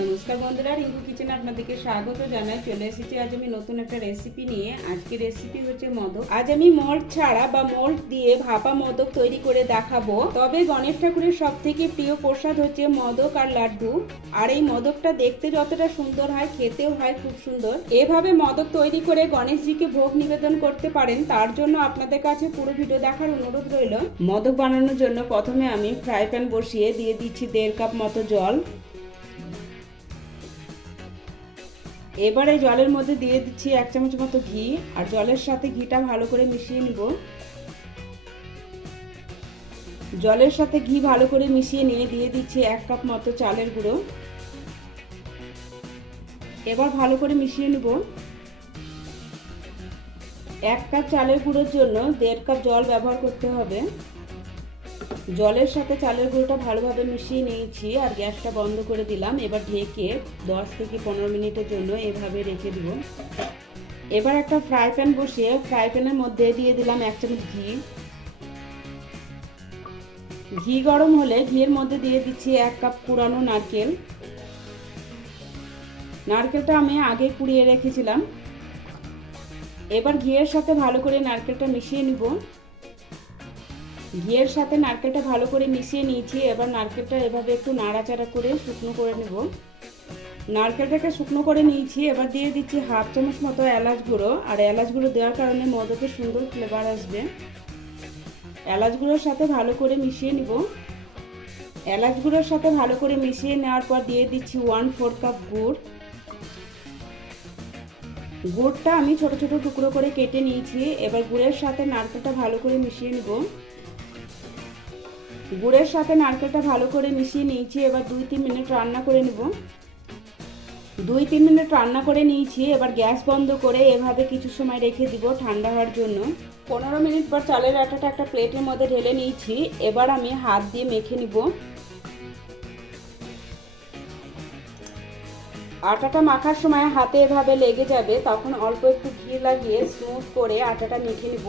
নমস্কার বন্ধুরা, রিঙ্কু কিচেনে আপনাদেরকে স্বাগত জানাই। চলে এসেছি আজ আমি নতুন একটা রেসিপি নিয়ে। আজকে রেসিপি হচ্ছে মোদক। আজ আমি মল্ট ছাড়া বা মল্ট দিয়ে ভাপা মোদক তৈরি করে দেখাবো। তবে গণেশ ঠাকুরের সব থেকে প্রিয় প্রসাদ হচ্ছে মোদক আর লাড্ডু। আর এই মোদকটা দেখতে যতটা সুন্দর হয়, খেতেও হয় খুব সুন্দর। এভাবে মোদক তৈরি করে গণেশজিকে ভোগ নিবেদন করতে পারেন। তার জন্য আপনাদের কাছে পুরো ভিডিও দেখার অনুরোধ রইল। মোদক বানানোর জন্য প্রথমে আমি ফ্রাই প্যান বসিয়ে দিয়ে দিচ্ছি 1.5 কাপ মতো জল। এবারে জলের মধ্যে দিয়ে দিচ্ছি 1 চামচ মতো ঘি, আর জলের সাথে ঘিটা ভালো করে মিশিয়ে নিব। জলের সাথে ঘি ভালো করে মিশিয়ে নিয়ে দিয়ে দিচ্ছি 1 কাপ মতো চালের গুঁড়ো। এবার ভালো করে মিশিয়ে নিব। 1 কাপ চালের গুঁড়োর জন্য 1.5 কাপ জল ব্যবহার করতে হবে। জলের সাথে চালের গুঁড়োটা ভালোভাবে মিশিয়ে নিয়েছি আর গ্যাসটা বন্ধ করে দিলাম। এবার ঢেকে 10 থেকে 15 মিনিটের জন্য এভাবে রেখে দিব। এবার একটা ফ্রাই প্যান বসিয়ে ফ্রাই প্যানের মধ্যে দিয়ে দিলাম 1 চামচ ঘি। ঘি গরম হলে ঘিয়ের মধ্যে দিয়ে দিচ্ছি 1 কাপ কুড়ানো নারকেল। নারকেলটা আমি আগে কুড়িয়ে রেখেছিলাম। এবার ঘিয়ের সাথে ভালো করে নারকেলটা মিশিয়ে নিব। ঘিয়ের সাথে নারকেলটা ভালো করে মিশিয়ে নিয়েছি। এবার নারকেলটা এভাবে একটু নাড়াচাড়া করে শুকনো করে নেব। নারকেলটাকে শুকনো করে নিয়েছি। এবার দিয়ে দিচ্ছি 1/2 চামচ মতো এলাচ গুঁড়ো। আর এলাচ গুঁড়ো দেওয়ার কারণে মোদকের সুন্দর ফ্লেভার আসবে। এলাচ গুঁড়োর সাথে ভালো করে মিশিয়ে নিব। এলাচ গুঁড়োর সাথে ভালো করে মিশিয়ে নেওয়ার পর দিয়ে দিচ্ছি 1/4 কাপ গুড়। গুড়টা আমি ছোট ছোট টুকরো করে কেটে নিয়েছি। এবার গুড়ের সাথে নারকেলটা ভালো করে মিশিয়ে নিব। গুড়ের সাথে নারকেলটা ভালো করে মিশিয়ে নিয়েছি। এবার 2-3 মিনিট রান্না করে নেব। 2-3 মিনিট রান্না করে নিয়েছি। এবার গ্যাস বন্ধ করে এভাবে কিছু সময় রেখে দিব ঠান্ডা হওয়ার জন্য। 15 মিনিট পর চালের আটাটা একটা প্লেটের মধ্যে ঢেলে নিয়েছি। এবার আমি হাত দিয়ে মেখে নিব। আটাটা মাখার সময় হাতে এভাবে লেগে যাবে, তখন অল্প একটু ঘি লাগিয়ে স্মুথ করে আটাটা মেখে নিব।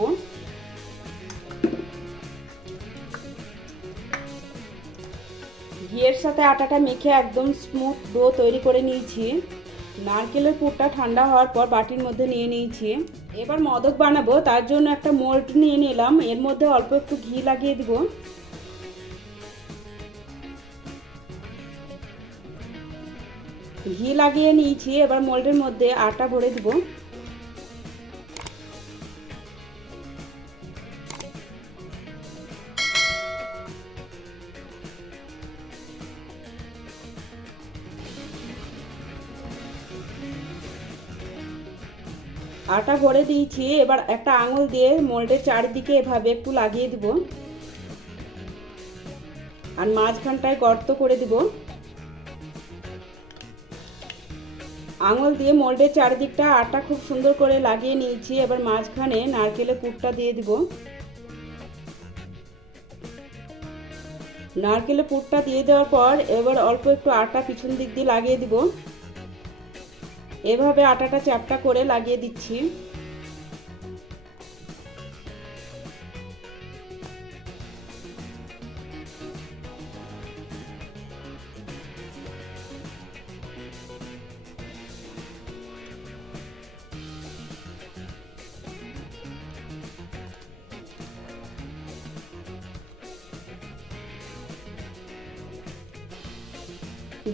ঘিয়ের সাথে আটাটা মেখে একদম স্মুথ ডো তৈরি করে নিয়েছি। নারকেলের পুরটা ঠান্ডা হওয়ার পর বাটির মধ্যে নিয়ে নিয়েছি। এবার মোদক বানাবো, তার জন্য একটা মোল্ড নিয়ে নিলাম। এর মধ্যে অল্প একটু ঘি লাগিয়ে দিব। ঘি লাগিয়ে নিয়েছি। এবার মোল্ডের মধ্যে আটা ভরে দিব। আটা ভরে দিয়েছি। এবার একটা আঙুল দিয়ে মোল্ডের চারিদিকে এভাবে একটু লাগিয়ে দিব আর মাঝখানটায় গর্ত করে দিব। আঙুল দিয়ে মোল্ডের চারিদিকটা আটা খুব সুন্দর করে লাগিয়ে নিয়েছি। এবার মাঝখানে নারকেলের পুরটা দিয়ে দিব। নারকেলের পুরটা দিয়ে দেওয়ার পর এবার অল্প একটু আটা পিছন দিক দিয়ে লাগিয়ে দিব। এভাবে আটাটা চ্যাপটা করে লাগিয়ে দিচ্ছি।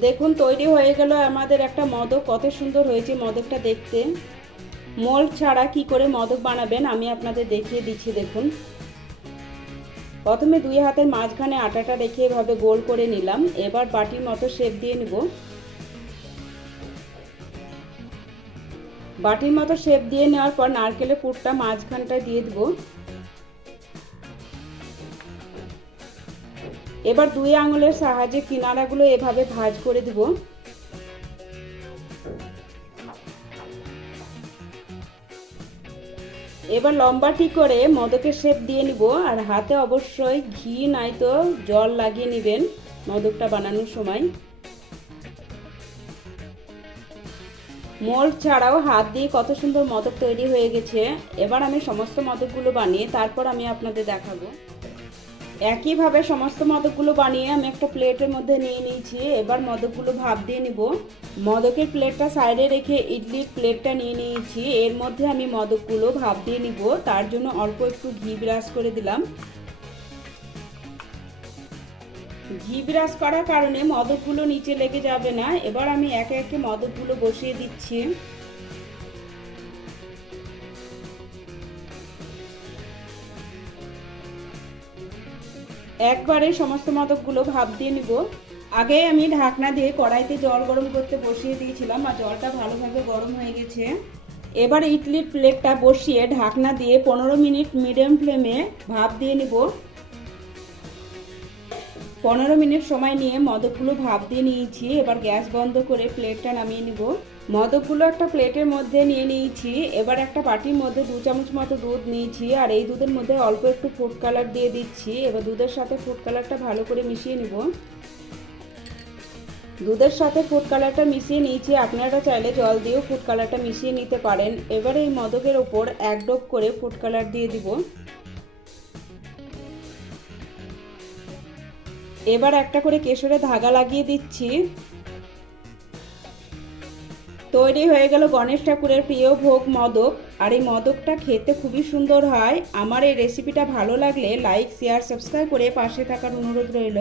দেখুন তৈরি হয়ে গেল আমাদের একটা মোদক। কত সুন্দর হয়েছে মোদকটা দেখতে। মোল্ড ছাড়া কি করে মোদক বানাবেন আমি আপনাদের দেখিয়ে দিচ্ছি। দেখুন, প্রথমে 2 হাতের মাঝখানে আটাটা রেখে এভাবে গোল করে নিলাম। এবার বাটির মতো শেপ দিয়ে নিব। বাটির মতো শেপ দিয়ে নেওয়ার পর নারকেলের পুরটা মাঝখানটা দিয়ে দিব। এবার 2 আঙুলের সাহায্যে কিনারাগুলো এভাবে ভাঁজ করে দিব। এবার লম্বাটি করে মোদকের শেপ দিয়ে নিব। আর হাতে অবশ্যই ঘি নয়তো জল লাগিয়ে নেবেন মোদকটা বানানোর সময়। মোল্ড ছাড়াও হাত দিয়ে কত সুন্দর মোদক তৈরি হয়ে গেছে। এবার আমি সমস্ত মোদকগুলো বানিয়ে তারপর আমি আপনাদের দেখাবো। একইভাবে সমস্ত মোদকগুলো বানিয়ে আমি একটা প্লেটের মধ্যে নিয়ে নিয়েছি। এবার মোদকগুলো ভাপ দিয়ে নিব। মোদকের প্লেটটা সাইডে রেখে ইডলির প্লেটটা নিয়ে নিয়েছি। এর মধ্যে আমি মোদকগুলো ভাপ দিয়ে নিব। তার জন্য অল্প একটু ঘি ব্রাশ করে দিলাম। ঘি ব্রাশ করার কারণে মোদকগুলো নিচে লেগে যাবে না। এবার আমি একে একে মোদকগুলো বসিয়ে দিচ্ছি। একবারে সমস্ত মোদকগুলো ভাপ দিয়ে নিব। আগে আমি ঢাকনা দিয়ে কড়াইতে জল গরম করতে বসিয়ে দিয়েছিলাম আর জলটা ভালোভাবে গরম হয়ে গেছে। এবার ইডলির প্লেটটা বসিয়ে ঢাকনা দিয়ে 15 মিনিট মিডিয়াম ফ্লেমে ভাপ দিয়ে নিব। 15 মিনিট সময় নিয়ে মোদকগুলো ভাপ দিয়ে নিয়েছি। এবার গ্যাস বন্ধ করে প্লেটটা নামিয়ে নিব। মোদকগুলো একটা প্লেটের মধ্যে নিয়ে নিয়েছি। এবার একটা বাটির মধ্যে 2 চামচ মতো দুধ নিয়েছি আর এই দুধের মধ্যে অল্প একটু ফুড কালার দিয়ে দিচ্ছি। এবার দুধের সাথে ফুড কালারটা ভালো করে মিশিয়ে নিব। দুধের সাথে ফুড কালারটা মিশিয়ে নিয়েছি। আপনারা চাইলে জল দিয়েও ফুড কালারটা মিশিয়ে নিতে পারেন। এবার এই মোদকের ওপর 1 ডোপ করে ফুড কালার দিয়ে দিব। এবার একটা করে কেশরে ধাগা লাগিয়ে দিচ্ছি। তৈরি হয়ে গেল গণেশ ঠাকুরের প্রিয় ভোগ মোদক। আর এই মোদকটা খেতে খুবই সুন্দর হয়। আমার এই রেসিপিটা ভালো লাগলে লাইক, শেয়ার, সাবস্ক্রাইব করে পাশে থাকার অনুরোধ রইল।